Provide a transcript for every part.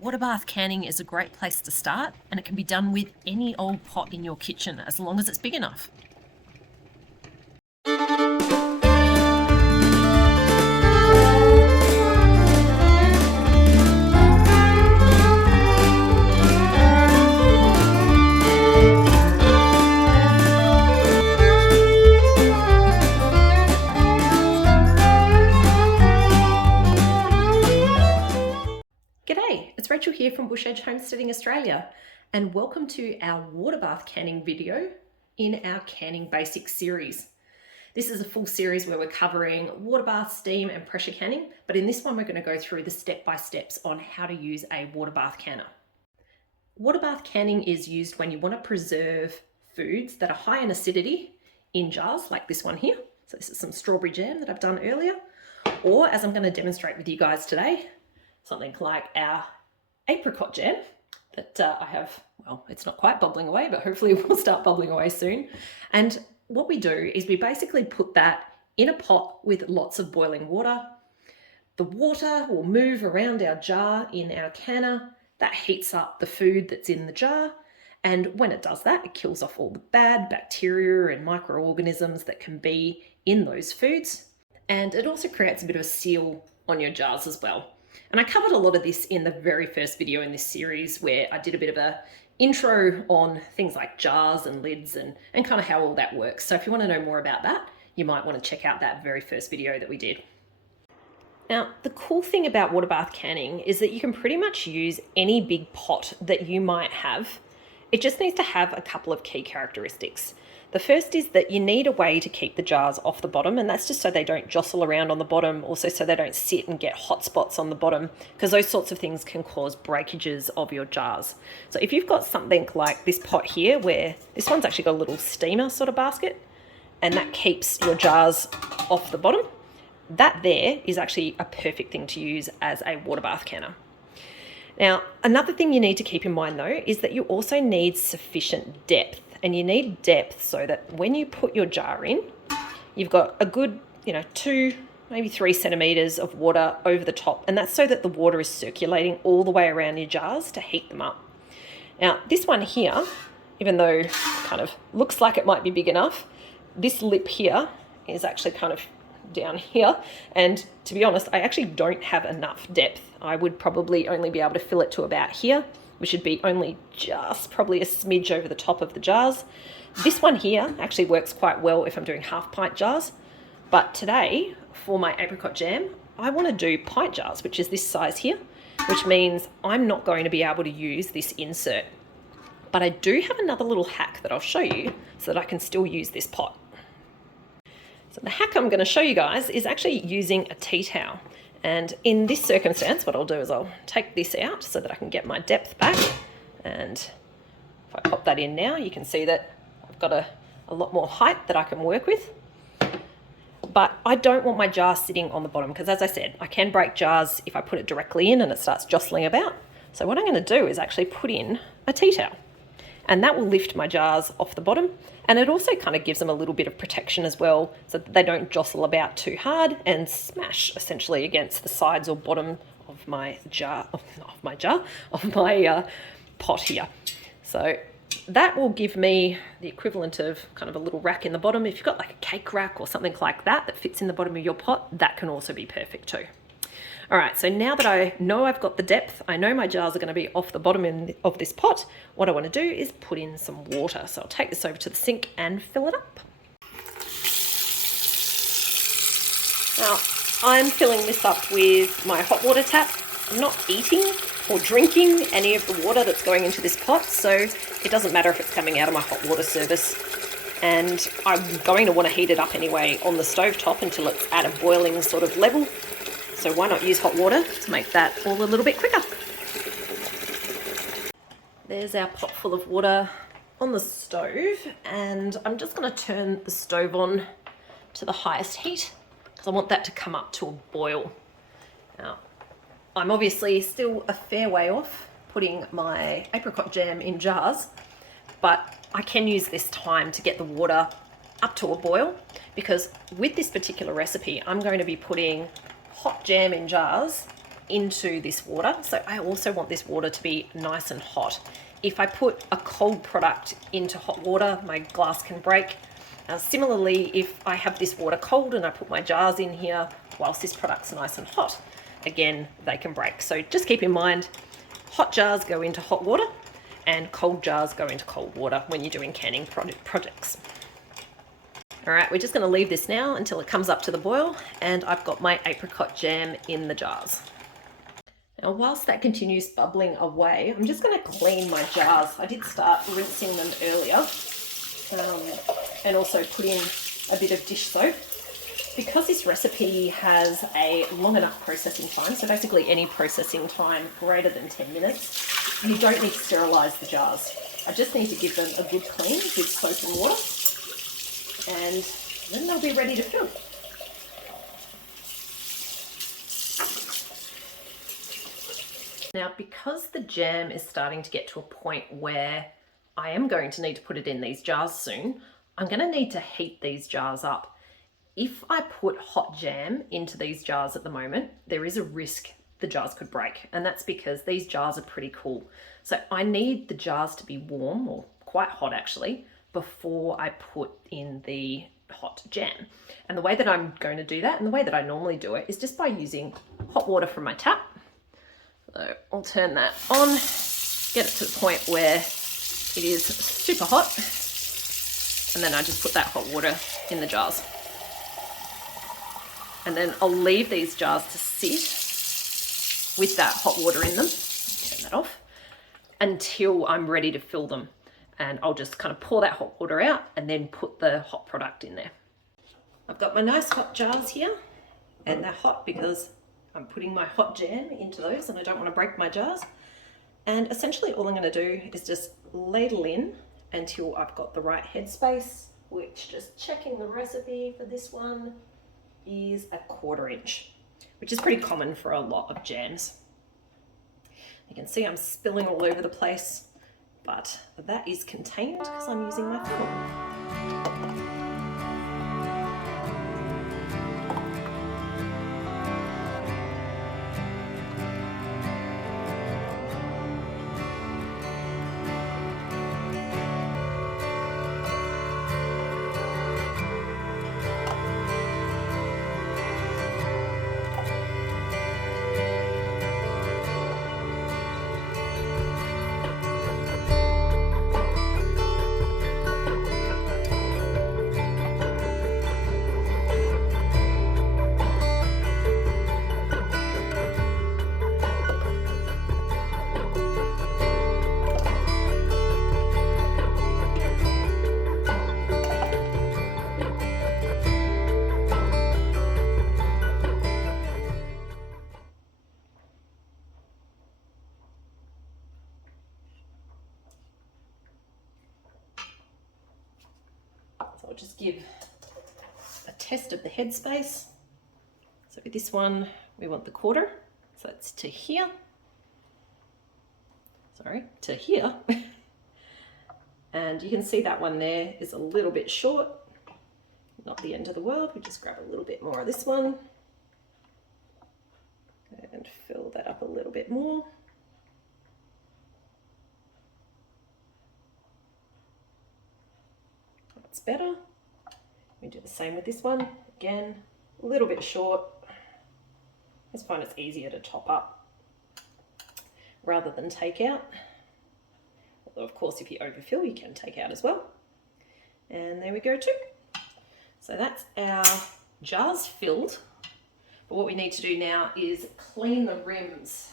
Water bath canning is a great place to start, and it can be done with any old pot in your kitchen as long as it's big enough. G'day, it's Rachel here from Bush Edge Homesteading Australia, and welcome to our water bath canning video in our Canning Basics series. This is a full series where we're covering water bath, steam and pressure canning, but in this one we're going to go through the step-by-steps on how to use a water bath canner. Water bath canning is used when you want to preserve foods that are high in acidity in jars like this one here. So this is some strawberry jam that I've done earlier, or as I'm going to demonstrate with you guys today, something like our apricot jam that I have, well, it's not quite bubbling away, but hopefully it will start bubbling away soon. And what we do is we basically put that in a pot with lots of boiling water. The water will move around our jar in our canner. That heats up the food that's in the jar. And when it does that, it kills off all the bad bacteria and microorganisms that can be in those foods. And it also creates a bit of a seal on your jars as well. And I covered a lot of this in the very first video in this series where I did a bit of a intro on things like jars and lids and kind of how all that works. So if you want to know more about that, you might want to check out that very first video that we did. Now, the cool thing about water bath canning is that you can pretty much use any big pot that you might have. It just needs to have a couple of key characteristics. The first is that you need a way to keep the jars off the bottom, and that's just so they don't jostle around on the bottom, also so they don't sit and get hot spots on the bottom, because those sorts of things can cause breakages of your jars. So if you've got something like this pot here, where this one's actually got a little steamer sort of basket, and that keeps your jars off the bottom, that there is actually a perfect thing to use as a water bath canner. Now, another thing you need to keep in mind though, is that you also need sufficient depth. And you need depth so that when you put your jar in, you've got a good, 2, maybe 3 centimeters of water over the top. And that's so that the water is circulating all the way around your jars to heat them up. Now, this one here, even though it kind of looks like it might be big enough, this lip here is actually kind of down here. And to be honest, I actually don't have enough depth. I would probably only be able to fill it to about here, which should be only just probably a smidge over the top of the jars. This one here actually works quite well if I'm doing half pint jars. But today, for my apricot jam, I want to do pint jars, which is this size here, which means I'm not going to be able to use this insert. But I do have another little hack that I'll show you so that I can still use this pot. So the hack I'm going to show you guys is actually using a tea towel. And in this circumstance, what I'll do is I'll take this out so that I can get my depth back. And if I pop that in now, you can see that I've got a lot more height that I can work with. But I don't want my jar sitting on the bottom because, as I said, I can break jars if I put it directly in and it starts jostling about. So what I'm going to do is actually put in a tea towel. And that will lift my jars off the bottom. And it also kind of gives them a little bit of protection as well so that they don't jostle about too hard and smash essentially against the sides or bottom of my pot here. So that will give me the equivalent of kind of a little rack in the bottom. If you've got like a cake rack or something like that that fits in the bottom of your pot, that can also be perfect too. All right, so now that I know I've got the depth, I know my jars are going to be off the bottom of this pot, what I want to do is put in some water. So I'll take this over to the sink and fill it up. Now, I'm filling this up with my hot water tap. I'm not eating or drinking any of the water that's going into this pot, so it doesn't matter if it's coming out of my hot water service. And I'm going to want to heat it up anyway on the stovetop until it's at a boiling sort of level. So why not use hot water to make that all a little bit quicker? There's our pot full of water on the stove, and I'm just going to turn the stove on to the highest heat because I want that to come up to a boil. Now, I'm obviously still a fair way off putting my apricot jam in jars, but I can use this time to get the water up to a boil because with this particular recipe, I'm going to be putting hot jam in jars into this water. So I also want this water to be nice and hot. If I put a cold product into hot water, my glass can break. Similarly, if I have this water cold and I put my jars in here whilst this product's nice and hot, again, they can break. So just keep in mind, hot jars go into hot water and cold jars go into cold water when you're doing canning projects. All right, we're just going to leave this now until it comes up to the boil, and I've got my apricot jam in the jars. Now, whilst that continues bubbling away, I'm just going to clean my jars. I did start rinsing them earlier, and also put in a bit of dish soap. Because this recipe has a long enough processing time, so basically any processing time greater than 10 minutes, you don't need to sterilise the jars. I just need to give them a good clean with soap and water, and then they'll be ready to fill. Now, because the jam is starting to get to a point where I am going to need to put it in these jars soon, I'm going to need to heat these jars up. If I put hot jam into these jars at the moment, there is a risk the jars could break, and that's because these jars are pretty cool. So I need the jars to be warm, or quite hot actually, before I put in the hot jam. And the way that I'm going to do that, and the way that I normally do it, is just by using hot water from my tap. So I'll turn that on, get it to the point where it is super hot, and then I just put that hot water in the jars. And then I'll leave these jars to sit with that hot water in them, turn that off, until I'm ready to fill them. And I'll just kind of pour that hot water out and then put the hot product in there. I've got my nice hot jars here, and they're hot because I'm putting my hot jam into those and I don't want to break my jars. And essentially all I'm going to do is just ladle in until I've got the right headspace, which, just checking the recipe for this one, is a 1/4 inch, which is pretty common for a lot of jams. You can see I'm spilling all over the place, but that is contained because I'm using my funnel. So I'll just give a test of the headspace. So with this one, we want the 1/4, so it's to here. Sorry, to here. And you can see that one there is a little bit short. Not the end of the world. We just grab a little bit more of this one and fill that up a little bit more. That's better. We do the same with this one. Again, a little bit short. I just find it's easier to top up rather than take out. Although of course if you overfill you can take out as well. And there we go too. So that's our jars filled. But what we need to do now is clean the rims.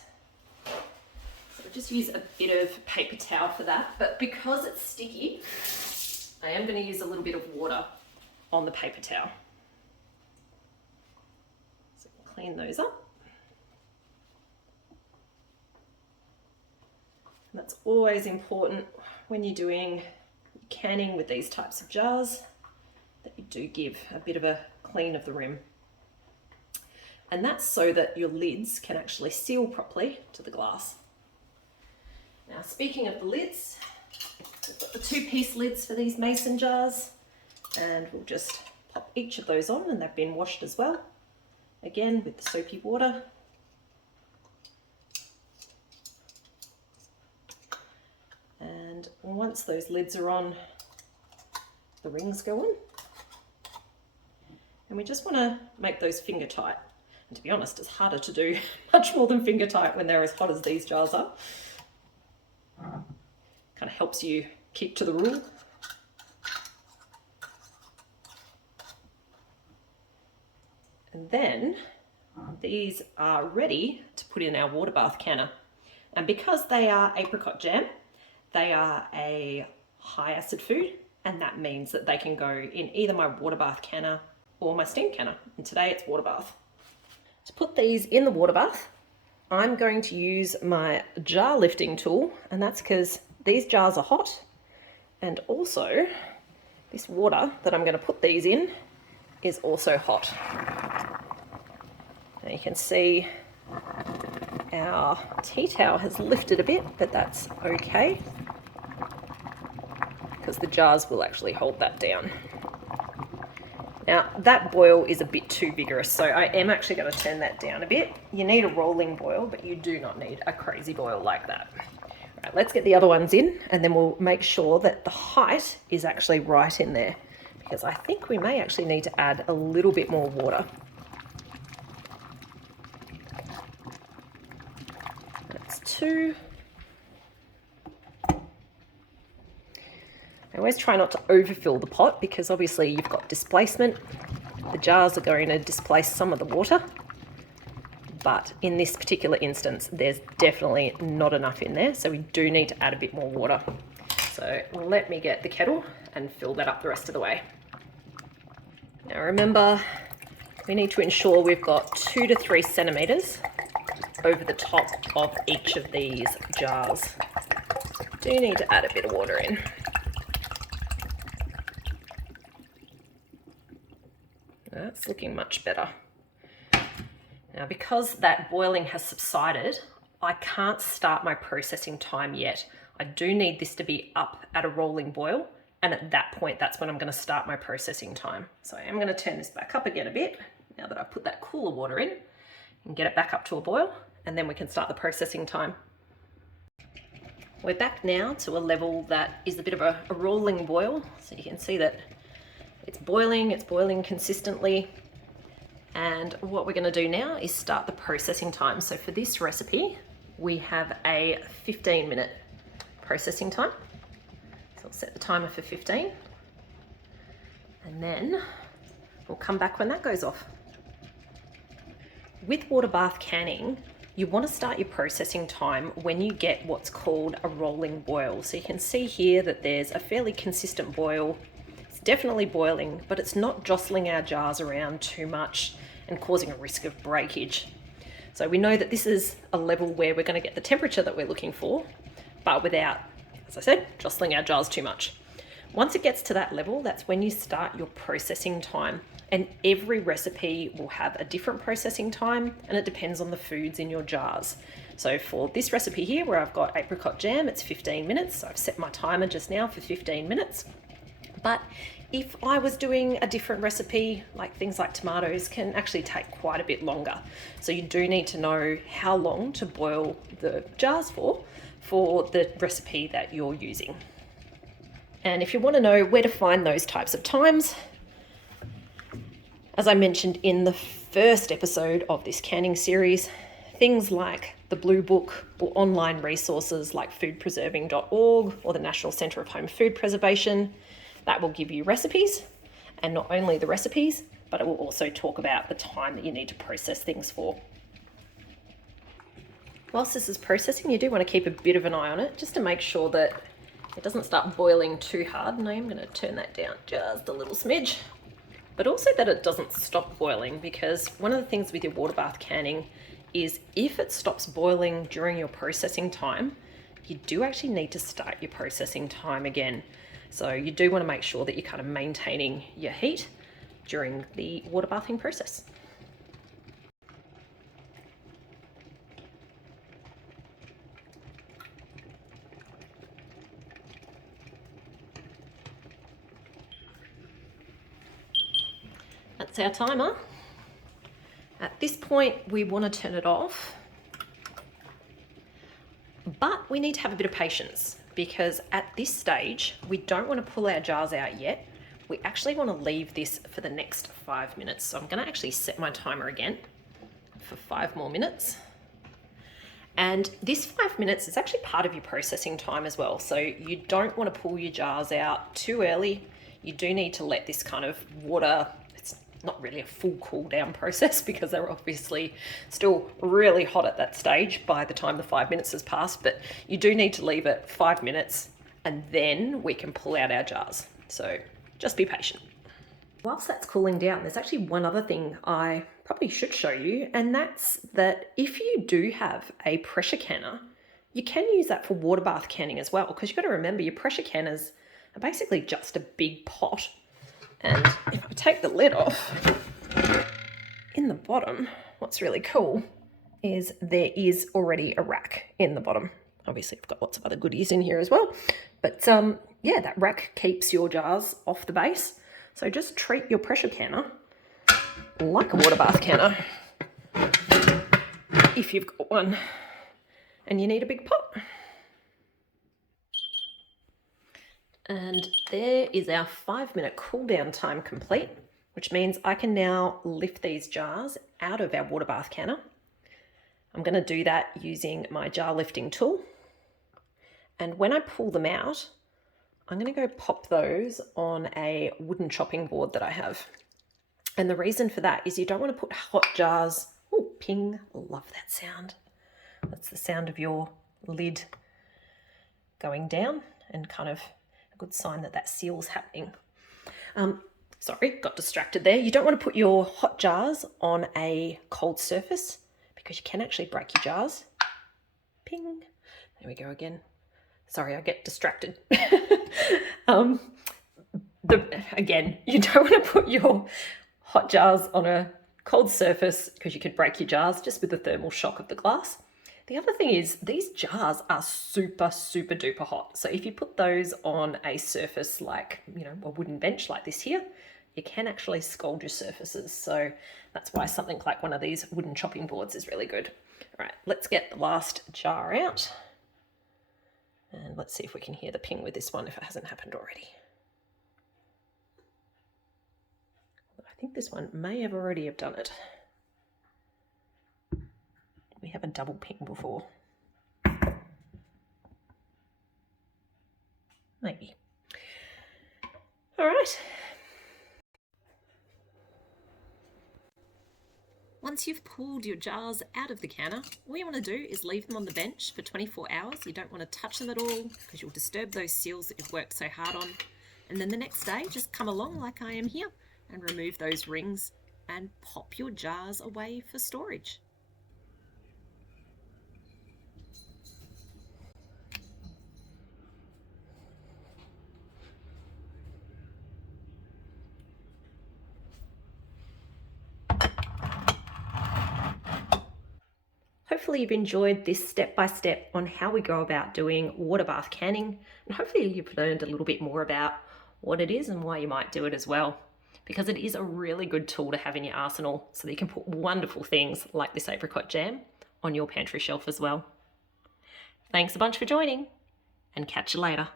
So just use a bit of paper towel for that. But because it's sticky, I am going to use a little bit of water on the paper towel. So clean those up. And that's always important when you're doing canning with these types of jars, that you do give a bit of a clean of the rim. And that's so that your lids can actually seal properly to the glass. Now, speaking of the lids, we've got the 2-piece lids for these mason jars, and we'll just pop each of those on, and they've been washed as well. Again, with the soapy water. And once those lids are on, the rings go on. And we just want to make those finger tight. And to be honest, it's harder to do much more than finger tight when they're as hot as these jars are. Kind of helps you keep to the rule. And then these are ready to put in our water bath canner. And because they are apricot jam, they are a high acid food, and that means that they can go in either my water bath canner or my steam canner. And today it's water bath. To put these in the water bath, I'm going to use my jar lifting tool, and that's because these jars are hot, and also this water that I'm going to put these in is also hot. Now you can see our tea towel has lifted a bit, but that's okay because the jars will actually hold that down. Now that boil is a bit too vigorous, so I am actually going to turn that down a bit. You need a rolling boil, but you do not need a crazy boil like that. All right, let's get the other ones in, and then we'll make sure that the height is actually right in there, because I think we may actually need to add a little bit more water. That's 2. I always try not to overfill the pot because obviously you've got displacement. The jars are going to displace some of the water, but in this particular instance, there's definitely not enough in there, so we do need to add a bit more water. So let me get the kettle and fill that up the rest of the way. Now remember, we need to ensure we've got 2 to 3 centimeters over the top of each of these jars. Do need to add a bit of water in. That's looking much better. Now, because that boiling has subsided, I can't start my processing time yet. I do need this to be up at a rolling boil, and at that point, that's when I'm going to start my processing time. So I am going to turn this back up again a bit, now that I've put that cooler water in, and get it back up to a boil, and then we can start the processing time. We're back now to a level that is a bit of a rolling boil, so you can see that it's boiling consistently. And what we're going to do now is start the processing time. So for this recipe, we have a 15-minute processing time. So I'll set the timer for 15. And then we'll come back when that goes off. With water bath canning, you want to start your processing time when you get what's called a rolling boil. So you can see here that there's a fairly consistent boil. It's definitely boiling, but it's not jostling our jars around too much and causing a risk of breakage. So we know that this is a level where we're going to get the temperature that we're looking for, but without, as I said, jostling our jars too much. Once it gets to that level, that's when you start your processing time. And every recipe will have a different processing time, and it depends on the foods in your jars. So for this recipe here, where I've got apricot jam, it's 15 minutes. So I've set my timer just now for 15 minutes. But if I was doing a different recipe, like things like tomatoes, can actually take quite a bit longer. So you do need to know how long to boil the jars for the recipe that you're using. And if you want to know where to find those types of times, as I mentioned in the first episode of this canning series, things like the Blue Book or online resources like foodpreserving.org or the National Centre of Home Food Preservation, that will give you recipes, and not only the recipes, but it will also talk about the time that you need to process things for. Whilst this is processing, you do want to keep a bit of an eye on it just to make sure that it doesn't start boiling too hard. And I am going to turn that down just a little smidge. But also that it doesn't stop boiling, because one of the things with your water bath canning is if it stops boiling during your processing time, you do actually need to start your processing time again. So you do want to make sure that you're kind of maintaining your heat during the water bathing process. That's our timer. At this point, we want to turn it off, but we need to have a bit of patience, because at this stage, we don't want to pull our jars out yet. We actually want to leave this for the next 5 minutes. So I'm going to actually set my timer again for 5 more minutes. And this 5 minutes is actually part of your processing time as well. So you don't want to pull your jars out too early. You do need to let this kind of water, it's not really a full cool down process because they're obviously still really hot at that stage by the time the 5 minutes has passed, but you do need to leave it 5 minutes and then we can pull out our jars. So just be patient. Whilst that's cooling down, there's actually one other thing I probably should show you, and that's that if you do have a pressure canner, you can use that for water bath canning as well, because you've got to remember your pressure canners are basically just a big pot. And if I take the lid off, in the bottom, what's really cool is there is already a rack in the bottom. Obviously, I've got lots of other goodies in here as well, but yeah, that rack keeps your jars off the base. So just treat your pressure canner like a water bath canner if you've got one and you need a big pot. And there is our 5 minute cool down time complete, which means I can now lift these jars out of our water bath canner. I'm going to do that using my jar lifting tool. And when I pull them out, I'm going to go pop those on a wooden chopping board that I have. And the reason for that is you don't want to put hot jars. Oh, ping, love that sound. That's the sound of your lid going down and kind of a good sign that that seal's happening. Sorry, got distracted there. You don't want to put your hot jars on a cold surface because you can actually break your jars. Ping, there we go again. Sorry, I get distracted. Again, you don't want to put your hot jars on a cold surface because you could break your jars just with the thermal shock of the glass. The other thing is these jars are super, super duper hot. So if you put those on a surface like, a wooden bench like this here, you can actually scald your surfaces. So that's why something like one of these wooden chopping boards is really good. All right, let's get the last jar out. And let's see if we can hear the ping with this one if it hasn't happened already. I think this one may have already have done it. We have a double ping before. Maybe. All right. Once you've pulled your jars out of the canner, all you want to do is leave them on the bench for 24 hours. You don't want to touch them at all because you'll disturb those seals that you've worked so hard on. And then the next day, just come along like I am here and remove those rings and pop your jars away for storage. Hopefully you've enjoyed this step-by-step on how we go about doing water bath canning, and hopefully you've learned a little bit more about what it is and why you might do it as well, because it is a really good tool to have in your arsenal so that you can put wonderful things like this apricot jam on your pantry shelf as well. Thanks a bunch for joining, and catch you later.